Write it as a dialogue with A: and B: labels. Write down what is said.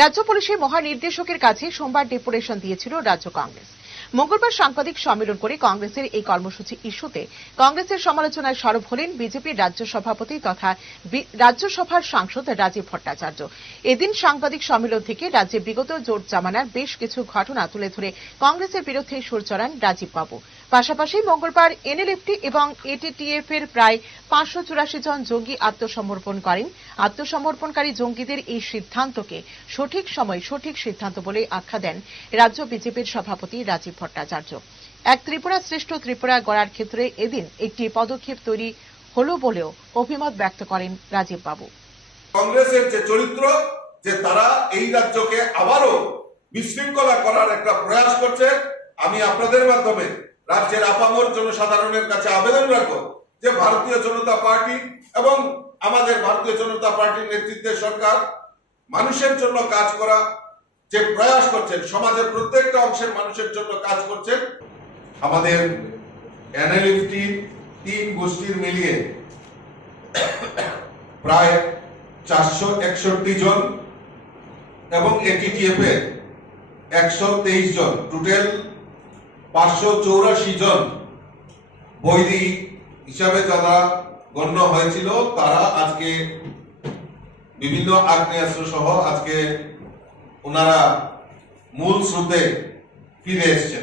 A: রাজ্য পুলিশের মহানির্দেশকের কাছে সোমবার ডেপুটেশন দিয়েছিল রাজ্য কংগ্রেস। মঙ্গলবার সাংবাদিক সম্মেলন করে কংগ্রেসের এই কর্মসূচি ইস্যুতে কংগ্রেসের সমালোচনায় সরব হলেন বিজেপির রাজ্য সভাপতি তথা রাজ্যসভার সাংসদ রাজীব ভট্টাচার্য। এদিন সাংবাদিক সম্মেলন থেকে রাজ্যে বিগত জোট জামানার বেশ কিছু ঘটনা তুলে ধরে কংগ্রেসের বিরুদ্ধে সুর চড়ান রাজীব বাবু। পাশাপাশি মঙ্গলবার এনএলএফটি এবং এটিটিএফ এর প্রায় পাঁচশো চুরাশি জন জঙ্গি আত্মসমর্পণ করেন। আত্মসমর্পণকারী জঙ্গিদের এই সিদ্ধান্তকে সঠিক সময় সঠিক সিদ্ধান্ত বলে আখ্যা দেন রাজ্য বিজেপির সভাপতি রাজীব ভট্টাচার্য। এক ত্রিপুরা শ্রেষ্ঠ ত্রিপুরা গড়ার ক্ষেত্রে এদিন একটি পদক্ষেপ তৈরি হল বলেও অভিমত ব্যক্ত করেন রাজীব বাবু।
B: কংগ্রেসের যে চরিত্র, যে তারা এই রাজ্যকে আবারও বিশৃঙ্খলা করার একটা প্রয়াস করছে, আমি আপনাদের মাধ্যমে রাজ্যের আপামর জনসাধারণের কাছে আবেদন রাখব যে ভারতীয় জনতা পার্টি এবং আমাদের ভারতীয় জনতা পার্টির নেতৃত্বে সরকার মানুষের জন্য কাজ করা যে প্রয়াস করছেন, সমাজের প্রত্যেকটা অংশের মানুষের জন্য কাজ করছেন, আমাদের এনএলএফটি তিন গোষ্ঠীর মিলিয়ে প্রায় চারশো একষট্টি জন এবং এটিটিএফ এর একশো তেইশ জন টোটাল পাঁচশো চৌরাশি জন বৈদিক হিসাবে যারা গণ্য হয়েছিল, তারা আজকে বিভিন্ন আগ্নেয়াস্ত্র সহ আজকে ওনারা মূল স্রোতে ফিরে এসছেন।